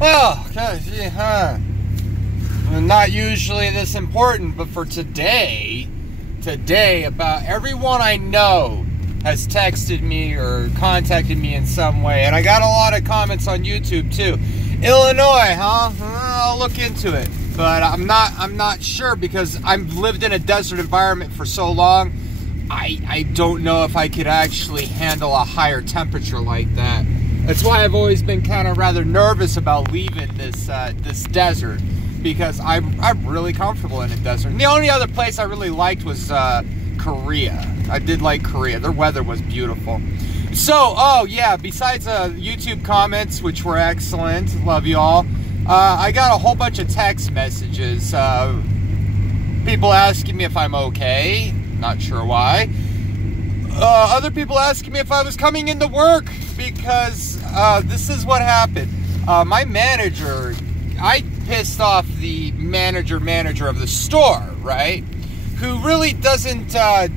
Well, not usually this important, but for today, about everyone I know has texted me or contacted me in some way, and I got a lot of comments on YouTube too. Illinois, huh? I'll look into it, but I'm not sure because I've lived in a desert environment for so long. I don't know if I could actually handle a higher temperature like that. That's why I've always been kind of rather nervous about leaving this desert, because I'm really comfortable in a desert. And the only other place I really liked was Korea. I did like Korea. Their weather was beautiful. So, oh yeah, besides YouTube comments, which were excellent, love you all, I got a whole bunch of text messages. People asking me if I'm okay. Not sure why. Other people asking me if I was coming into work, because this is what happened. My manager, I pissed off the manager of the store, right? Who really doesn't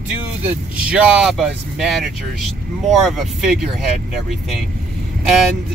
do the job as manager, more of a figurehead and everything. And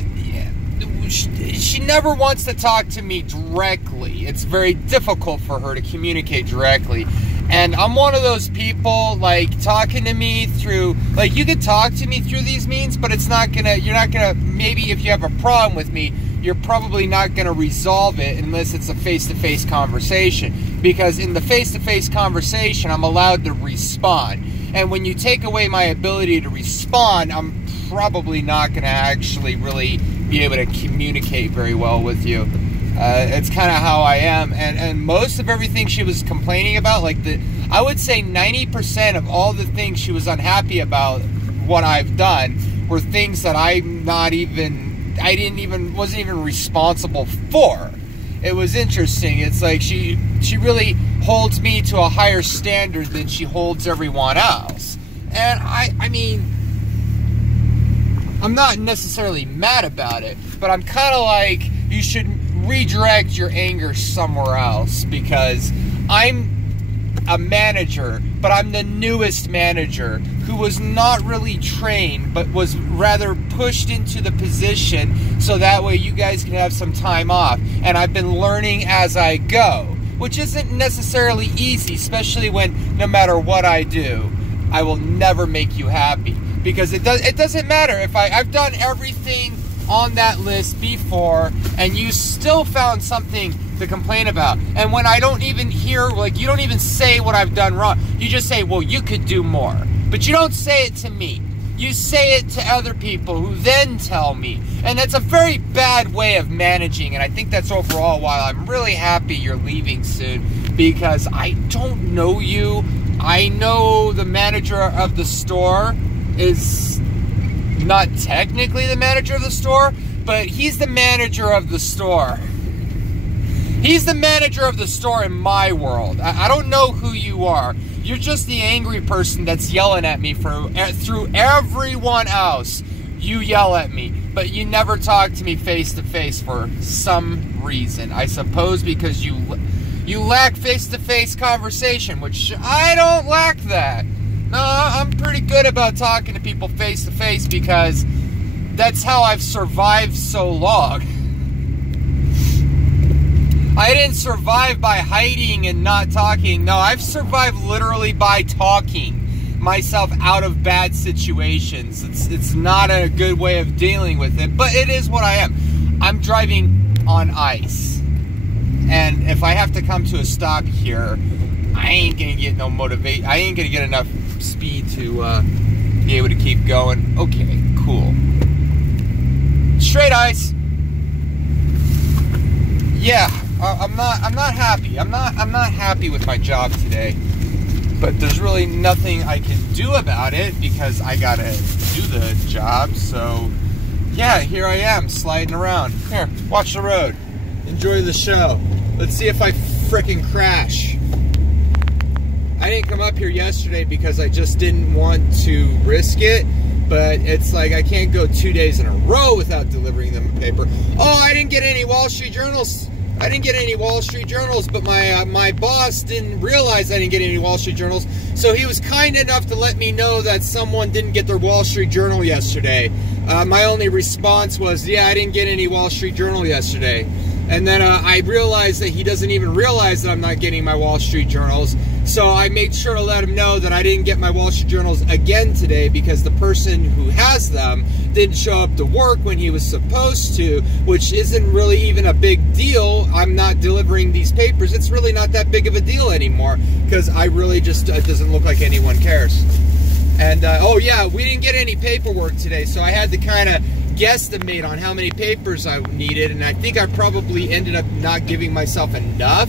she never wants to talk to me directly. It's very difficult for her to communicate directly. And I'm one of those people, like, talking to me through, like, you could talk to me through these means, but it's not gonna, you're not gonna, maybe if you have a problem with me, you're probably not gonna resolve it unless it's a face-to-face conversation. Because in the face-to-face conversation, I'm allowed to respond. And when you take away my ability to respond, I'm probably not gonna actually really be able to communicate very well with you. It's kind of how I am, and most of everything she was complaining about, like I would say 90% of all the things she was unhappy about what I've done were things that wasn't even responsible for. It was interesting. It's like she really holds me to a higher standard than she holds everyone else. And I mean, I'm not necessarily mad about it, but I'm kind of like, you should redirect your anger somewhere else, because I'm a manager, but I'm the newest manager who was not really trained, but was rather pushed into the position so that way you guys can have some time off. And I've been learning as I go, which isn't necessarily easy, especially when no matter what I do, I will never make you happy. Because it doesn't matter if I've done everything on that list before, and you still found something to complain about. And when I don't even hear, like, you don't even say what I've done wrong. You just say, well, you could do more. But you don't say it to me. You say it to other people who then tell me. And that's a very bad way of managing, and I think that's overall why I'm really happy you're leaving soon, because I don't know you. I know the manager of the store is not technically the manager of the store, but he's the manager of the store. He's the manager of the store in my world. I don't know who you are. You're just the angry person that's yelling at me through everyone else. You yell at me, but you never talk to me face to face for some reason. I suppose because you lack face-to-face conversation, which I don't lack that. No, I'm pretty good about talking to people face-to-face because that's how I've survived so long. I didn't survive by hiding and not talking. No, I've survived literally by talking myself out of bad situations. It's not a good way of dealing with it, but it is what I am. I'm driving on ice. And if I have to come to a stop here, I ain't gonna get no motivation. I ain't gonna get enough speed to be able to keep going. Okay, cool. Straight ice. Yeah, I'm not happy. I'm not happy with my job today. But there's really nothing I can do about it because I gotta do the job. So yeah, here I am sliding around. Here, watch the road. Enjoy the show. Let's see if I frickin' crash. I didn't come up here yesterday because I just didn't want to risk it, but it's like I can't go 2 days in a row without delivering them a paper. Oh, I didn't get any Wall Street Journals. I didn't get any Wall Street Journals, but my boss didn't realize I didn't get any Wall Street Journals, so he was kind enough to let me know that someone didn't get their Wall Street Journal yesterday. my only response was, yeah, I didn't get any Wall Street Journal yesterday. And then I realized that he doesn't even realize that I'm not getting my Wall Street Journals. So I made sure to let him know that I didn't get my Wall Street Journals again today because the person who has them didn't show up to work when he was supposed to, which isn't really even a big deal. I'm not delivering these papers. It's really not that big of a deal anymore because I really just, it doesn't look like anyone cares. And, oh yeah, we didn't get any paperwork today, so I had to kind of guesstimate on how many papers I needed, and I think I probably ended up not giving myself enough,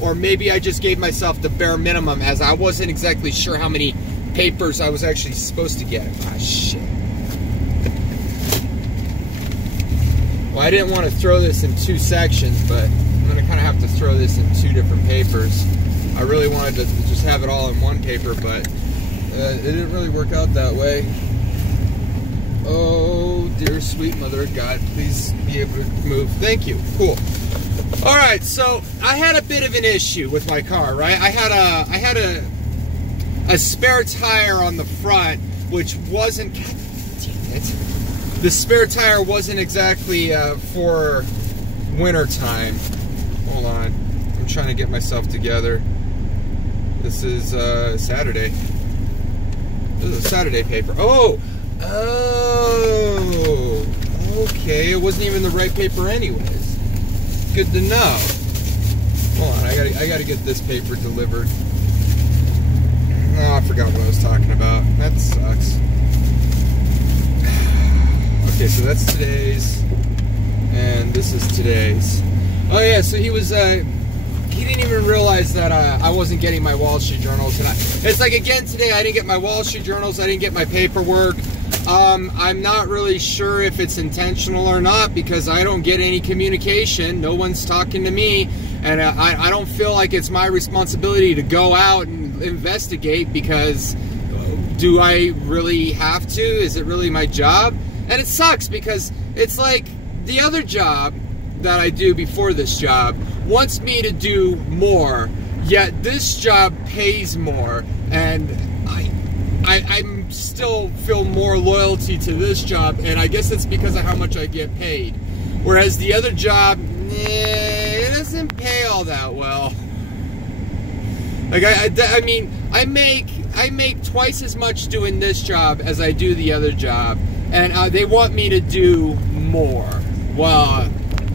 or maybe I just gave myself the bare minimum, as I wasn't exactly sure how many papers I was actually supposed to get. Ah, shit. Well, I didn't want to throw this in 2 sections, but I'm going to kind of have to throw this in 2 different papers. I really wanted to just have it all in one paper, but it didn't really work out that way. Oh, dear sweet mother of God, please be able to move. Thank you. Cool. All right, so I had a bit of an issue with my car, right? I had a spare tire on the front, which wasn't. God damn it! The spare tire wasn't exactly for winter time. Hold on, I'm trying to get myself together. This is Saturday. This is a Saturday paper. Oh, okay. It wasn't even the right paper anyways. Good to know. Hold on, I gotta get this paper delivered. Oh, I forgot what I was talking about. That sucks. Okay, so that's today's, and this is today's. Oh yeah, so he was, he didn't even realize that I wasn't getting my Wall Street Journals. And it's like, again, today I didn't get my Wall Street Journals, I didn't get my paperwork. I'm not really sure if it's intentional or not because I don't get any communication. No one's talking to me, and I don't feel like it's my responsibility to go out and investigate because do I really have to? Is it really my job? And it sucks because it's like the other job that I do before this job wants me to do more, yet this job pays more, and I still feel more loyalty to this job, and I guess it's because of how much I get paid. Whereas the other job, it doesn't pay all that well. Like I mean, I make twice as much doing this job as I do the other job, and they want me to do more. Well,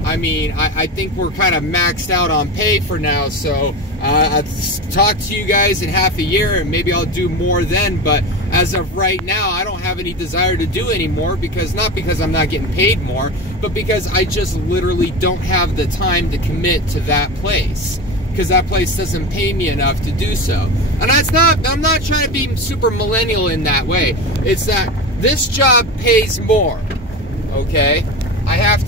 I mean, I think we're kind of maxed out on pay for now, so I'll talk to you guys in half a year and maybe I'll do more then, but as of right now, I don't have any desire to do any more because, not because I'm not getting paid more, but because I just literally don't have the time to commit to that place because that place doesn't pay me enough to do so. And that's not, I'm not trying to be super millennial in that way. It's that this job pays more, okay? I have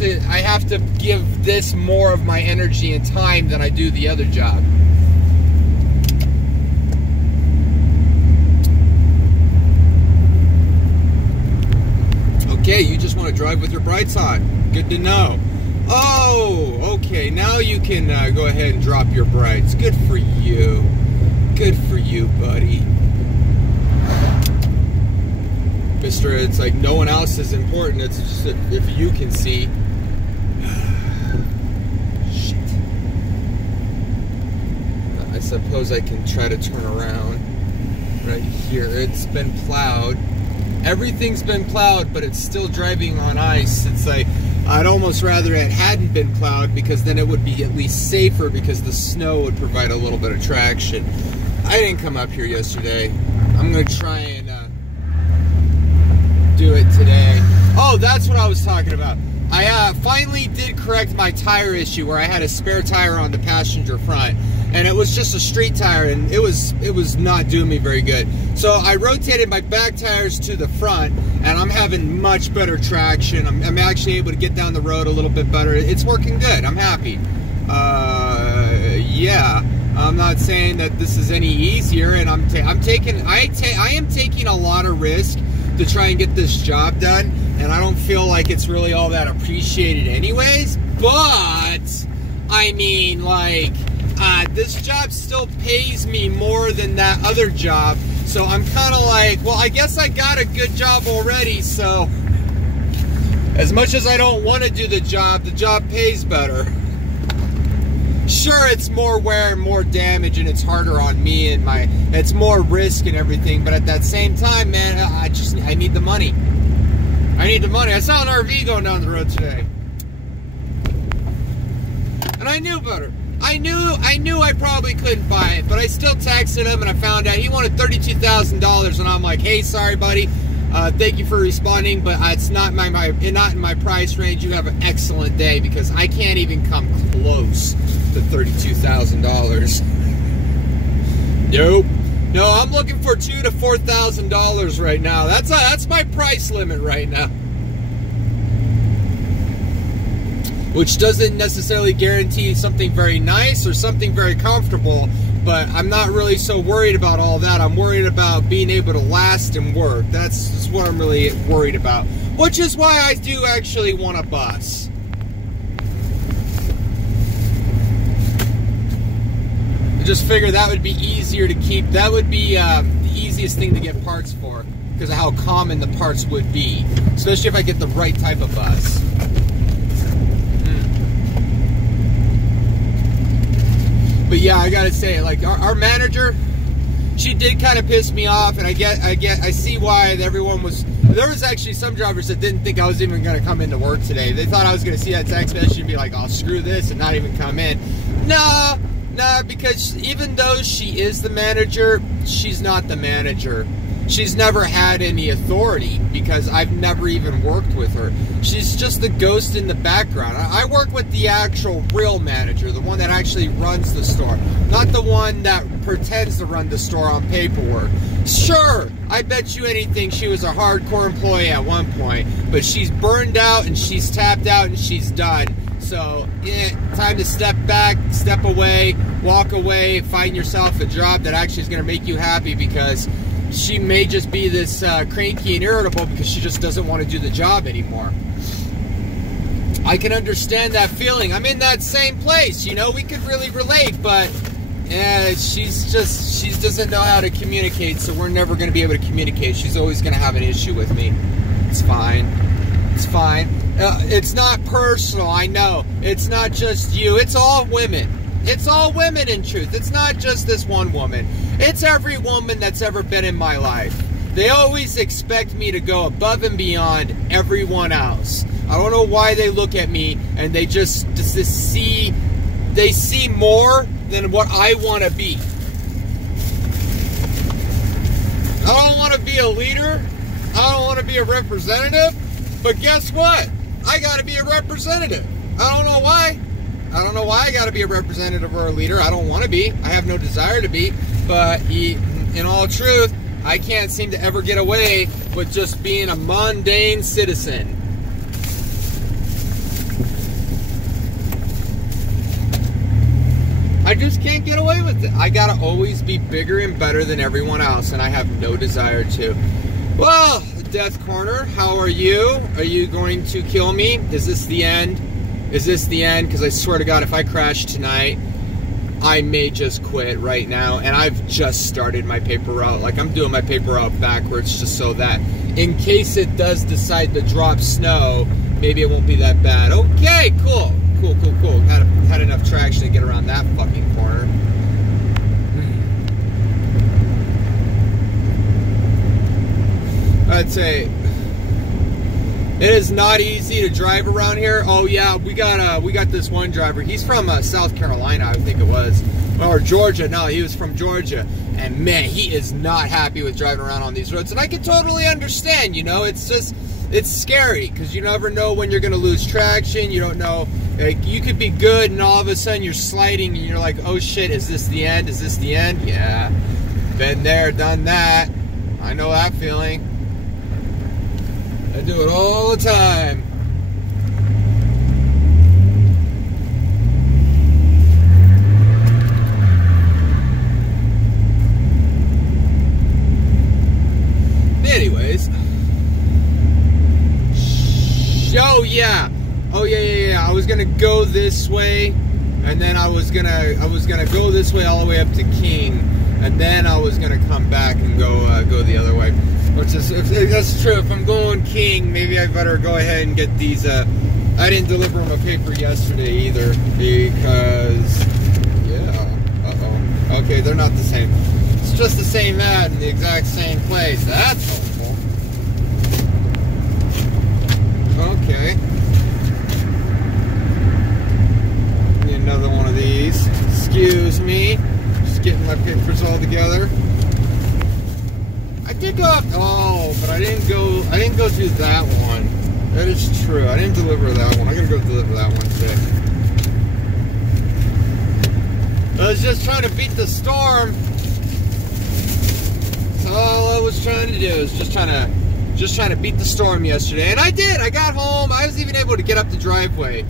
to give this more of my energy and time than I do the other job. Okay, you just want to drive with your brights on. Good to know. Oh, okay, now you can go ahead and drop your brights. Good for you. Good for you, buddy. Mister, it's like no one else is important. It's just if you can see. Shit. I suppose I can try to turn around right here. It's been plowed. Everything's been plowed, but it's still driving on ice. It's like, I'd almost rather it hadn't been plowed because then it would be at least safer because the snow would provide a little bit of traction. I didn't come up here yesterday. I'm going to try and do it today. Oh, that's what I was talking about. I finally did correct my tire issue where I had a spare tire on the passenger front, and it was just a street tire, and it was not doing me very good. So I rotated my back tires to the front, and I'm having much better traction. I'm actually able to get down the road a little bit better. It's working good. I'm happy. Yeah. I'm not saying that this is any easier, and I am taking a lot of risk to try and get this job done, and I don't feel like it's really all that appreciated anyways, but I mean, like, this job still pays me more than that other job, so I'm kind of like, well, I guess I got a good job already, so As much as I don't want to do the job pays better. Sure, it's more wear and more damage, and it's harder on me, and it's more risk and everything. But at that same time, man, I need the money. I need the money. I saw an RV going down the road today, and I knew better. I knew I probably couldn't buy it, but I still texted him, and I found out he wanted $32,000, and I'm like, hey, sorry, buddy. Thank you for responding, but it's not not in my price range. You have an excellent day, because I can't even come close to $32,000. Nope. No, I'm looking for $2,000 to $4,000 right now. That's my price limit right now. Which doesn't necessarily guarantee something very nice or something very comfortable, but I'm not really so worried about all that. I'm worried about being able to last and work. That's what I'm really worried about. Which is why I do actually want a bus. I just figured that would be easier to keep. That would be the easiest thing to get parts for, because of how common the parts would be. Especially if I get the right type of bus. But yeah, I gotta say, like, our manager, she did kind of piss me off, and I see why everyone was. There was actually some drivers that didn't think I was even gonna come into work today. They thought I was gonna see that text message and be like, "Oh, screw this," and not even come in. Nah, because even though she is the manager, she's not the manager. She's never had any authority, because I've never even worked with her. She's just the ghost in the background. I work with the actual real manager, the one that actually runs the store, not the one that pretends to run the store on paperwork. Sure, I bet you anything she was a hardcore employee at one point, but she's burned out and she's tapped out and she's done. So, time to step back, step away, walk away, find yourself a job that actually is going to make you happy, because she may just be this cranky and irritable because she just doesn't want to do the job anymore. I can understand that feeling. I'm in that same place, you know, we could really relate, but she doesn't know how to communicate, so we're never going to be able to communicate. She's always going to have an issue with me. It's fine. It's fine. It's not personal, I know. It's not just you. It's all women. It's all women, in truth. It's not just this one woman. It's every woman that's ever been in my life. They always expect me to go above and beyond everyone else. I don't know why they look at me and they just see more than what I want to be. I don't want to be a leader. I don't want to be a representative. But guess what? I got to be a representative. I don't know why. I don't know why I got to be a representative or a leader. I don't want to be. I have no desire to be. But in all truth, I can't seem to ever get away with just being a mundane citizen. I just can't get away with it. I got to always be bigger and better than everyone else, and I have no desire to. Well, Death Corner, how are you? Are you going to kill me? Is this the end? Is this the end? Because I swear to God, if I crash tonight, I may just quit right now. And I've just started my paper route. Like, I'm doing my paper route backwards just so that in case it does decide to drop snow, maybe it won't be that bad. Okay, cool. Cool, cool, cool. Had enough traction to get around that fucking corner. I'd say it is not easy to drive around here. Oh yeah, we got this one driver. He's from South Carolina, I think it was, or Georgia. No, he was from Georgia, and man, he is not happy with driving around on these roads. And I can totally understand. You know, it's scary because you never know when you're gonna lose traction. You don't know. Like, you could be good, and all of a sudden you're sliding, and you're like, oh shit, is this the end? Is this the end? Yeah, been there, done that. I know that feeling. I do it all the time. Anyways. Oh yeah. Oh yeah. I was gonna go this way, and then I was gonna go this way all the way up to Keene, and then I was gonna come back and go the other way. Which is, if that's true, if I'm going King, maybe I better go ahead and get these. I didn't deliver them a paper yesterday either because, yeah, okay, they're not the same. It's just the same ad in the exact same place. That's helpful. Okay. Need another one of these. Excuse me. Just getting my papers all together. I did go up, but I didn't go do that one. That is true. I didn't deliver that one. I'm gonna go deliver that one today. I was just trying to beat the storm. That's all I was trying to do. Is just trying to beat the storm yesterday, and I did. I got home. I was even able to get up the driveway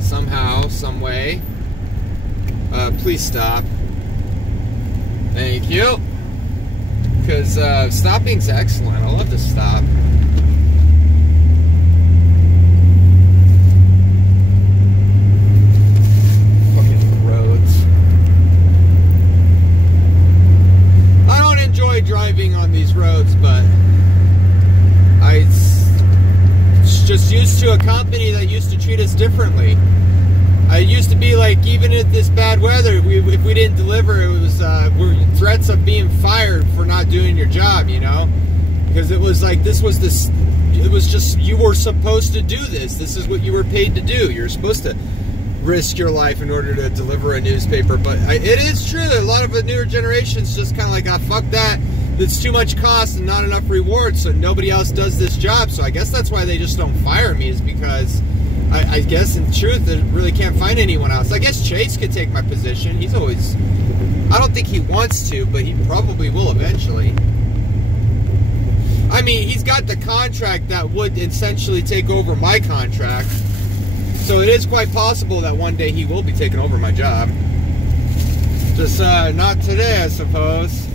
somehow, some way. Please stop. Thank you. Because stopping's excellent. I love to stop. Fucking roads. I don't enjoy driving on these roads, but I just used to a company that used to treat us differently. I used to be like, even at this bad weather, if we didn't deliver, it was threats of being fired for not doing your job, you know? Because it was like, it was just, you were supposed to do this. This is what you were paid to do. You're supposed to risk your life in order to deliver a newspaper. But it is true that a lot of the newer generations just kind of like, fuck that. It's too much cost and not enough reward, so nobody else does this job. So I guess that's why they just don't fire me, is because I guess in truth, they really can't find anyone else. I guess Chase could take my position. He's always, I don't think he wants to, but he probably will eventually. I mean, he's got the contract that would essentially take over my contract. So it is quite possible that one day he will be taking over my job. Just not today, I suppose.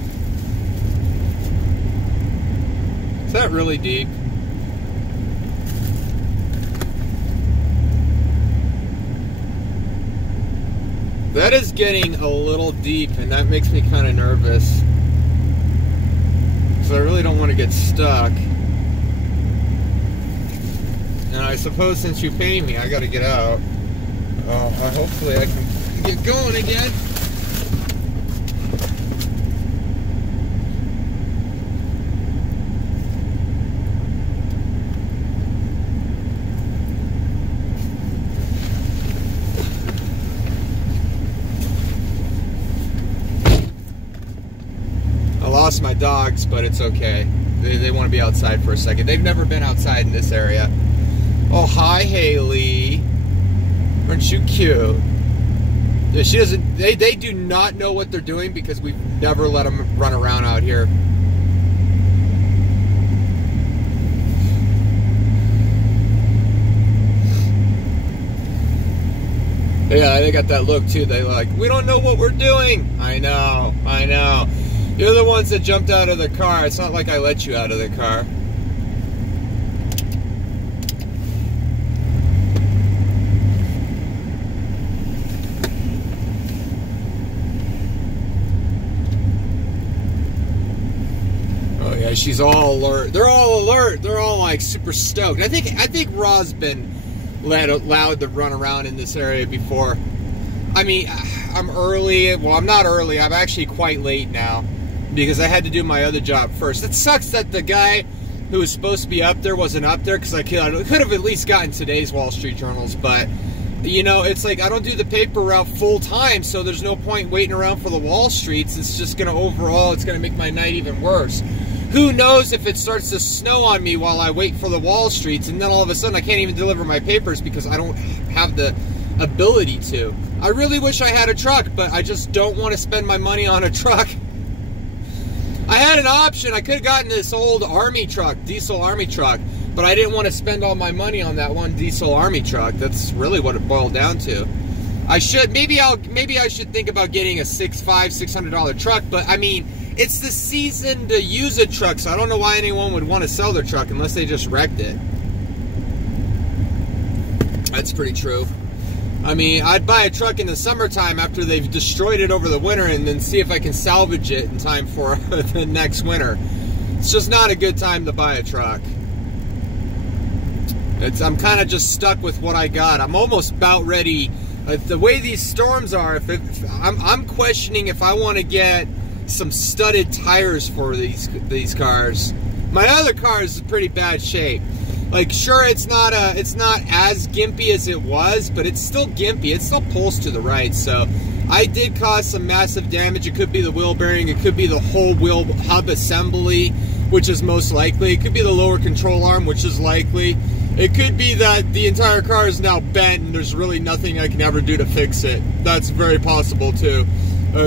Is that really deep? That is getting a little deep, and that makes me kind of nervous. So I really don't want to get stuck. And I suppose since you pay me, I got to get out. Hopefully I can get going again. My dogs, but it's okay. They want to be outside for a second. They've never been outside in this area. Oh, hi, Haley. Aren't you cute? Yeah, she doesn't. They do not know what they're doing because we've never let them run around out here. Yeah, they got that look too. They like, we don't know what we're doing. I know. You're the ones that jumped out of the car. It's not like I let you out of the car. Oh yeah, she's all alert. They're all alert. They're all like super stoked. I think Ra's been allowed to run around in this area before. I mean, I'm early. Well, I'm not early. I'm actually quite late now, because I had to do my other job first. It sucks that the guy who was supposed to be up there wasn't up there, because I could have at least gotten today's Wall Street Journals, but, you know, it's like I don't do the paper route full time, so there's no point waiting around for the Wall Streets. It's just going to overall, it's going to make my night even worse. Who knows if it starts to snow on me while I wait for the Wall Streets, and then all of a sudden I can't even deliver my papers because I don't have the ability to. I really wish I had a truck, but I just don't want to spend my money on a truck. I had an option. I could have gotten this old army truck, diesel army truck, but I didn't want to spend all my money on that one diesel army truck. That's really what it boiled down to. I should, maybe I should think about getting a $600 truck, but I mean, it's the season to use a truck, so I don't know why anyone would want to sell their truck unless they just wrecked it. That's pretty true. I mean, I'd buy a truck in the summertime after they've destroyed it over the winter and then see if I can salvage it in time for the next winter. It's just not a good time to buy a truck. I'm kind of just stuck with what I got. I'm almost about ready. The way these storms are, I'm questioning if I want to get some studded tires for these cars. My other car is in pretty bad shape. Like, sure, it's not as gimpy as it was, but it's still gimpy. It still pulls to the right. So I did cause some massive damage. It could be the wheel bearing. It could be the whole wheel hub assembly, which is most likely. It could be the lower control arm, which is likely. It could be that the entire car is now bent and there's really nothing I can ever do to fix it. That's very possible too.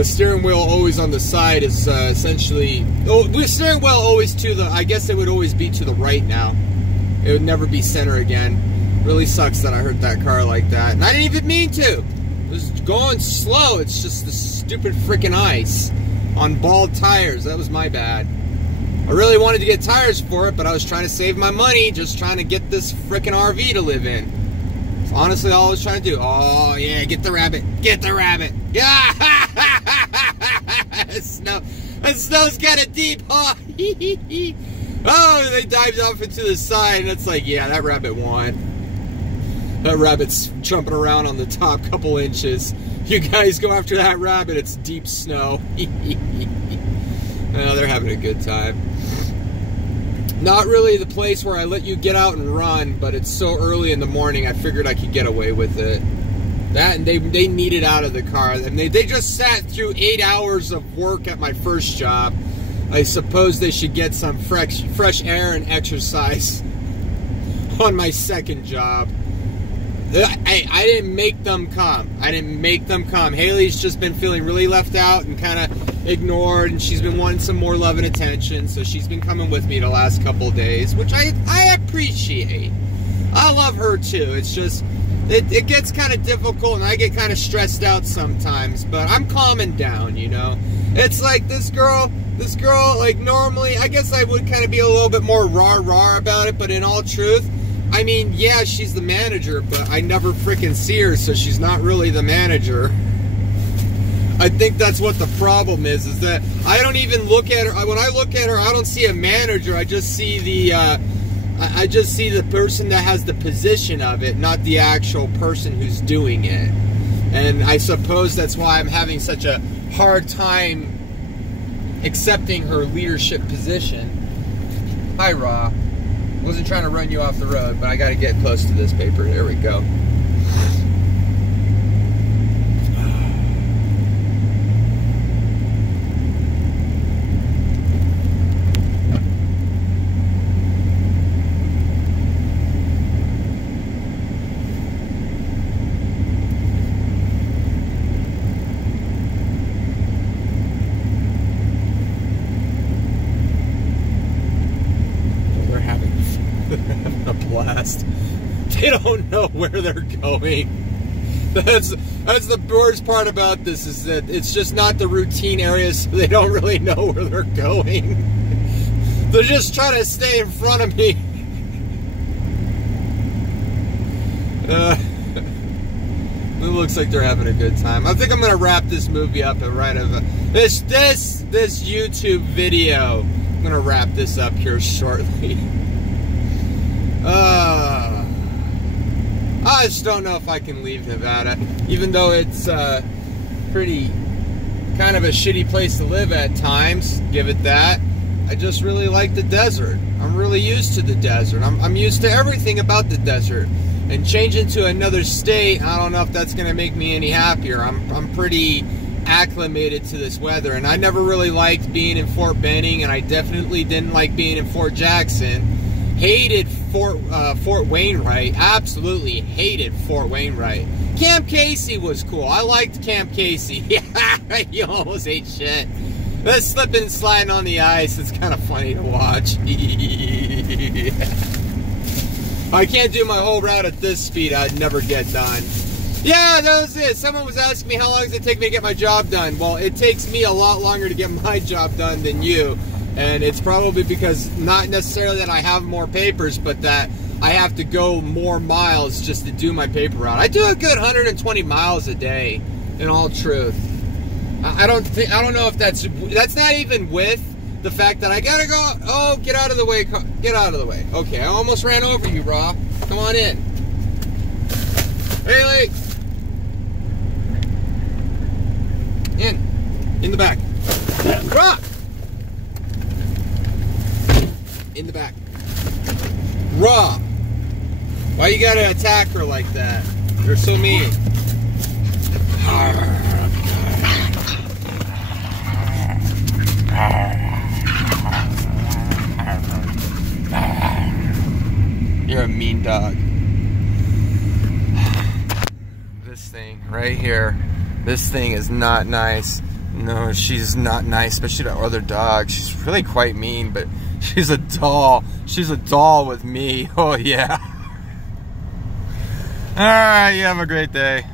Steering wheel always on the side is essentially... Oh, steering wheel always to the... I guess it would always be to the right now. It would never be center again. Really sucks that I hurt that car like that. And I didn't even mean to. It was going slow. It's just the stupid freaking ice on bald tires. That was my bad. I really wanted to get tires for it, but I was trying to save my money, just trying to get this freaking RV to live in. That's honestly all I was trying to do. Oh, yeah, get the rabbit. Get the rabbit. Yeah! That snow's kind of deep, huh? Oh, they dived off into the side, and it's like, yeah, that rabbit won. That rabbit's jumping around on the top couple inches. You guys go after that rabbit, it's deep snow. Oh, they're having a good time. Not really the place where I let you get out and run, but it's so early in the morning, I figured I could get away with it. That, and they needed out of the car. And they just sat through 8 hours of work at my first job. I suppose they should get some fresh air and exercise on my second job. I didn't make them come. I didn't make them come. Haley's just been feeling really left out and kind of ignored, and she's been wanting some more love and attention, so she's been coming with me the last couple of days, which I appreciate. I love her too. It's just, it gets kind of difficult, and I get kind of stressed out sometimes, but I'm calming down, you know? It's like this girl, like normally, I guess I would kind of be a little bit more rah-rah about it, but in all truth, I mean, yeah, she's the manager, but I never freaking see her, so she's not really the manager. I think that's what the problem is that I don't even look at her. When I look at her, I don't see a manager. I just see the person that has the position of it, not the actual person who's doing it. And I suppose that's why I'm having such a hard time accepting her leadership position. Hi, Ra. Wasn't trying to run you off the road, but I got to get close to this paper. There we go. Blast. They don't know where they're going. That's the worst part about this, is that it's just not the routine areas, so they don't really know where they're going. They're just trying to stay in front of me. It looks like they're having a good time. I think I'm gonna wrap this movie up and this YouTube video. I'm gonna wrap this up here shortly. I just don't know if I can leave Nevada, even though it's pretty kind of a shitty place to live at times, give it that. I just really like the desert. I'm really used to the desert. I'm used to everything about the desert. And changing to another state, I don't know if that's going to make me any happier. I'm pretty acclimated to this weather, and I never really liked being in Fort Benning, and I definitely didn't like being in Fort Jackson. Hated Fort Wainwright. Absolutely hated Fort Wainwright. Camp Casey was cool. I liked Camp Casey. You almost ate shit. The slipping and sliding on the ice, it's kind of funny to watch. I can't do my whole route at this speed. I'd never get done. Yeah, that was it. Someone was asking me how long does it take me to get my job done. Well, it takes me a lot longer to get my job done than you. And it's probably because, not necessarily that I have more papers, but that I have to go more miles just to do my paper route. I do a good 120 miles a day, in all truth. I don't know if that's not even with the fact that I gotta go. Oh, get out of the way. Get out of the way. Okay, I almost ran over you, Raw. Come on in. Haley! In the back. Raw! In the back. Raw! Why you gotta attack her like that? You're so mean. You're a mean dog. This thing right here. This thing is not nice. No, she's not nice, especially to other dogs. She's really quite mean, but she's a doll. She's a doll with me. Oh, yeah. All right, you have a great day.